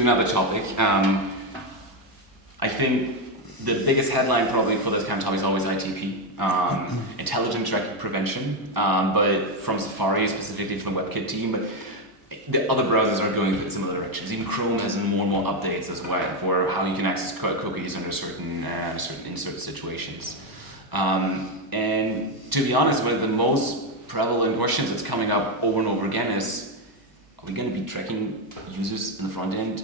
another topic. I think the biggest headline probably for this kind of topic is always ITP, intelligent traffic prevention, but from Safari, specifically from the WebKit team, but the other browsers are going in similar directions. Even Chrome has more and more updates as well for how you can access cookies under certain situations. And to be honest, one of the most prevalent questions that's coming up over and over again is, are we going to be tracking users in the front end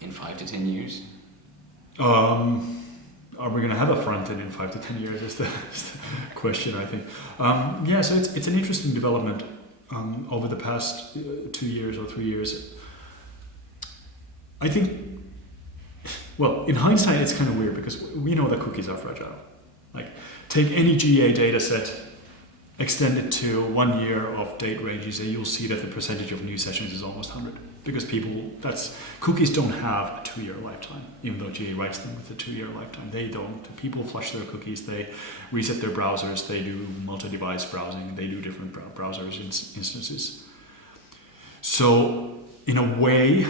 in 5 to 10 years? Are we going to have a front end in 5 to 10 years is the question, I think. Yeah, so it's an interesting development over the past 2 years or 3 years. I think, well, in hindsight, it's kind of weird because we know that cookies are fragile. Like, take any GA data set, extend it to 1 year of date ranges, and you'll see that the percentage of new sessions is almost 100. Because cookies don't have a 2-year lifetime, even though GA writes them with a 2-year lifetime. They don't. People flush their cookies, they reset their browsers, they do multi-device browsing, they do different browsers instances. So in a way,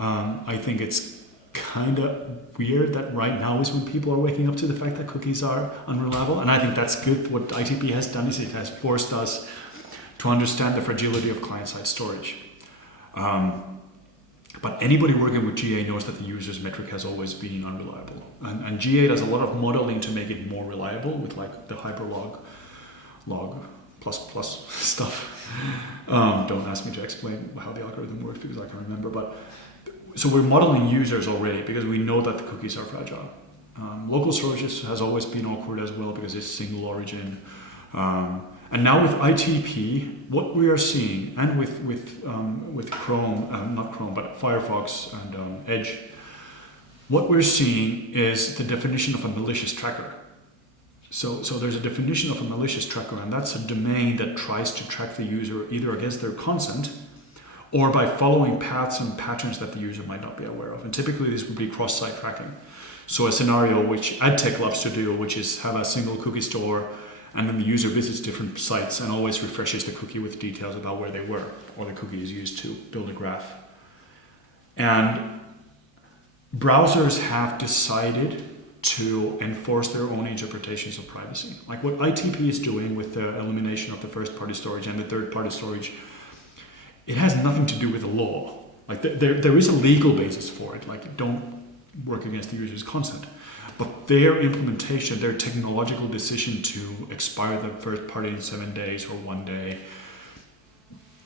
I think it's kind of weird that right now is when people are waking up to the fact that cookies are unreliable. And I think that's good. What ITP has done is it has forced us to understand the fragility of client-side storage. But anybody working with GA knows that the user's metric has always been unreliable. And GA does a lot of modeling to make it more reliable with like the hyperlog, log, plus stuff. Don't ask me to explain how the algorithm works because I can't remember. But so we're modeling users already because we know that the cookies are fragile. Local storage has always been awkward as well because it's single origin. And now with ITP, what we are seeing, and with Chrome, not Chrome, but Firefox and Edge, what we're seeing is the definition of a malicious tracker. So there's a definition of a malicious tracker, and that's a domain that tries to track the user either against their consent or by following paths and patterns that the user might not be aware of. And typically this would be cross-site tracking. So a scenario which AdTech loves to do, which is have a single cookie store, and then the user visits different sites and always refreshes the cookie with details about where they were, or the cookie is used to build a graph. And browsers have decided to enforce their own interpretations of privacy. Like what ITP is doing with the elimination of the first-party storage and the third-party storage, it has nothing to do with the law. Like there is a legal basis for it, like don't work against the user's consent. But their implementation, their technological decision to expire the first party in 7 days or 1 day,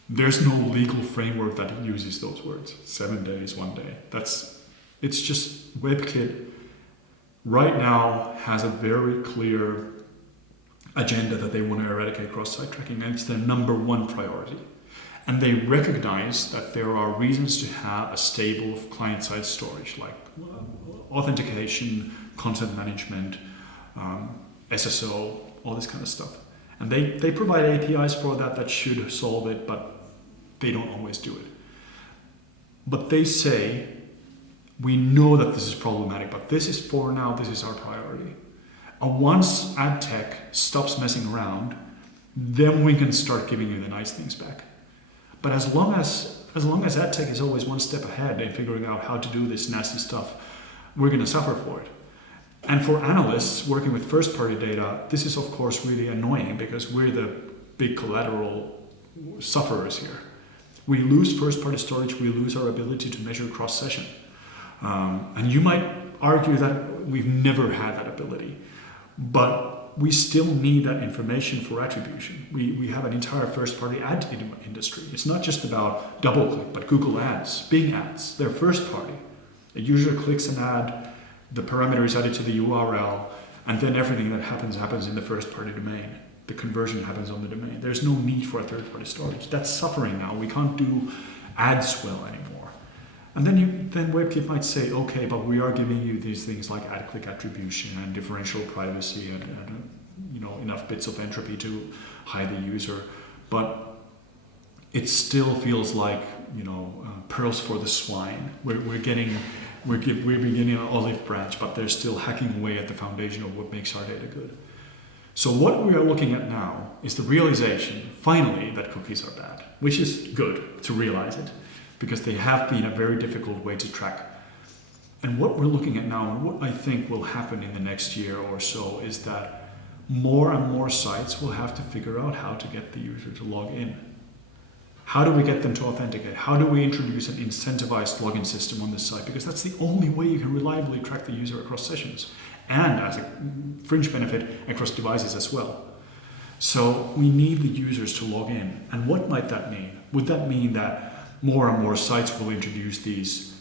there's no legal framework that uses those words. 7 days, 1 day. It's just WebKit right now has a very clear agenda that they want to eradicate cross-site tracking, and it's their number one priority. And they recognize that there are reasons to have a stable client-side storage, like authentication, content management, SSO, all this kind of stuff. And they provide APIs for that should solve it, but they don't always do it. But they say, we know that this is problematic, but this is for now, this is our priority. And once AdTech stops messing around, then we can start giving you the nice things back. But as long as AdTech is always one step ahead in figuring out how to do this nasty stuff, we're going to suffer for it. And for analysts working with first-party data, this is of course really annoying because we're the big collateral sufferers here. We lose first-party storage, we lose our ability to measure cross-session. And you might argue that we've never had that ability, but we still need that information for attribution. We have an entire first-party ad industry. It's not just about DoubleClick, but Google Ads, Bing Ads, they're first-party. A user clicks an ad, the parameter is added to the URL, and then everything that happens in the first-party domain. The conversion happens on the domain. There's no need for a third-party storage. That's suffering now. We can't do ads well anymore. And then WebKit might say, okay, but we are giving you these things like ad-click attribution and differential privacy and enough bits of entropy to hide the user. But it still feels like pearls for the swine. We're beginning an olive branch, but they're still hacking away at the foundation of what makes our data good. So what we are looking at now is the realization, finally, that cookies are bad, which is good to realize it, because they have been a very difficult way to track. And what we're looking at now, and what I think will happen in the next year or so, is that more and more sites will have to figure out how to get the user to log in. How do we get them to authenticate? How do we introduce an incentivized login system on this site? Because that's the only way you can reliably track the user across sessions, and as a fringe benefit, across devices as well. So we need the users to log in. And what might that mean? Would that mean that more and more sites will introduce these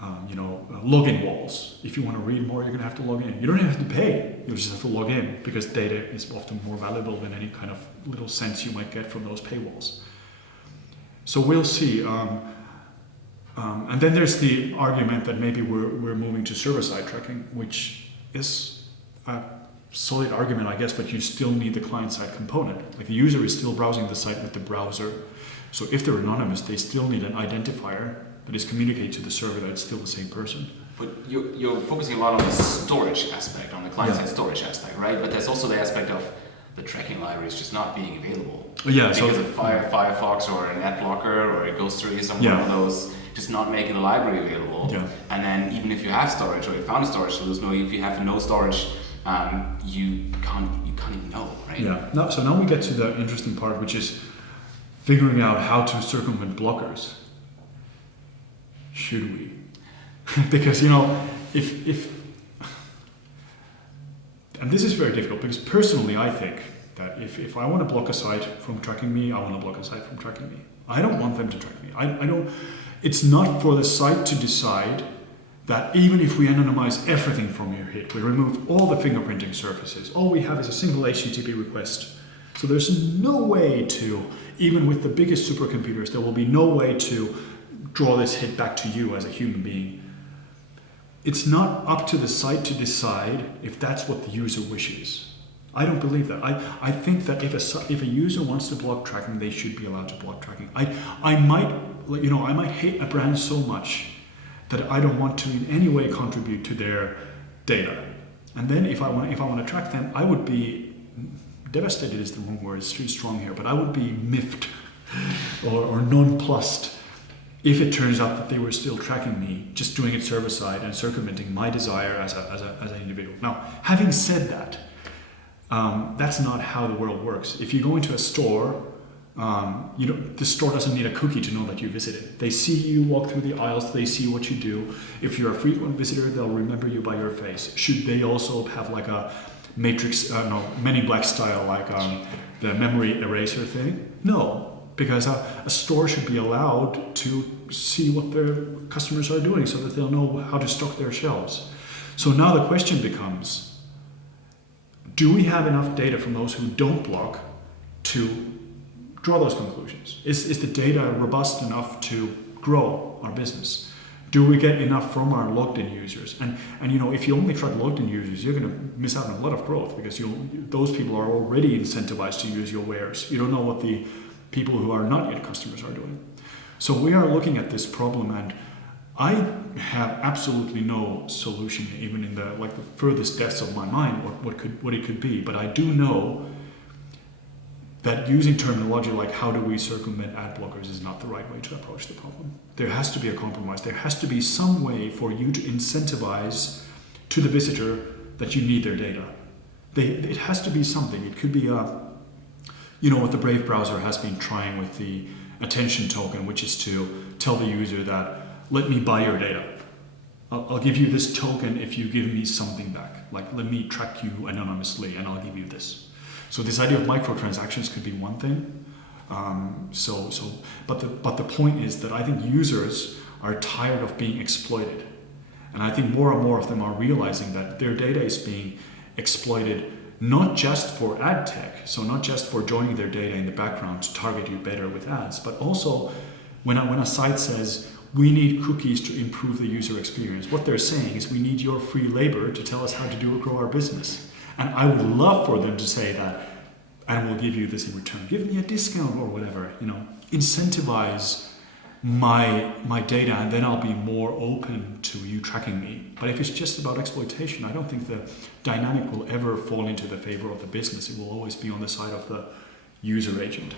login walls? If you want to read more, you're going to have to log in. You don't have to pay, you just have to log in, because data is often more valuable than any kind of little cents you might get from those paywalls. So we'll see. And then there's the argument that maybe we're moving to server-side tracking, which is a solid argument, I guess, but you still need the client-side component. Like the user is still browsing the site with the browser. So if they're anonymous, they still need an identifier that is communicated to the server that it's still the same person. But you're focusing a lot on the storage aspect, on the client-side storage aspect, right? But there's also the aspect of the tracking libraries just not being available. Yeah, because of Firefox or an ad blocker or a Ghostery, some one of those, just not making the library available. Yeah. And then even if you have storage or you found storage, if you have no storage, you can't even know, right? Yeah. So now we get to the interesting part, which is figuring out how to circumvent blockers. Should we? Because if and this is very difficult, because personally I think that if I want to block a site from tracking me, I want to block a site from tracking me. I don't want them to track me. I don't. It's not for the site to decide that even if we anonymize everything from your hit, we remove all the fingerprinting surfaces, all we have is a single HTTP request. So there's no way to, even with the biggest supercomputers, there will be no way to draw this hit back to you as a human being. It's not up to the site to decide if that's what the user wishes. I don't believe that. I think that if a user wants to block tracking, they should be allowed to block tracking. I might hate a brand so much that I don't want to in any way contribute to their data. And then if I want to track them, I would be devastated is the wrong word, it's too strong here, but I would be miffed or nonplussed if it turns out that they were still tracking me, just doing it server-side and circumventing my desire as an individual. Now, having said that, that's not how the world works. If you go into a store, the store doesn't need a cookie to know that you visited. They see you walk through the aisles, they see what you do. If you're a frequent visitor, they'll remember you by your face. Should they also have like a Matrix, Men in Black style, like the memory eraser thing? No. Because a store should be allowed to see what their customers are doing so that they'll know how to stock their shelves. So now the question becomes, do we have enough data from those who don't block to draw those conclusions? Is the data robust enough to grow our business? Do we get enough from our logged-in users? And if you only track logged-in users, you're going to miss out on a lot of growth, because those people are already incentivized to use your wares. You don't know what the people who are not yet customers are doing. So we are looking at this problem, and I have absolutely no solution, even in the furthest depths of my mind, what it could be. But I do know that using terminology like how do we circumvent ad blockers is not the right way to approach the problem. There has to be a compromise. There has to be some way for you to incentivize to the visitor that you need their data. It has to be something. It could be what the Brave browser has been trying with the attention token, which is to tell the user that, let me buy your data. I'll give you this token if you give me something back. Like, let me track you anonymously and I'll give you this. So this idea of microtransactions could be one thing. But the point is that I think users are tired of being exploited. And I think more and more of them are realizing that their data is being exploited not just for ad tech, so not just for joining their data in the background to target you better with ads, but also when a site says, we need cookies to improve the user experience, what they're saying is we need your free labor to tell us how to grow our business. And I would love for them to say that, and we'll give you this in return. Give me a discount or whatever, incentivize my data, and then I'll be more open to you tracking me. But if it's just about exploitation, I don't think the dynamic will ever fall into the favor of the business. It will always be on the side of the user agent.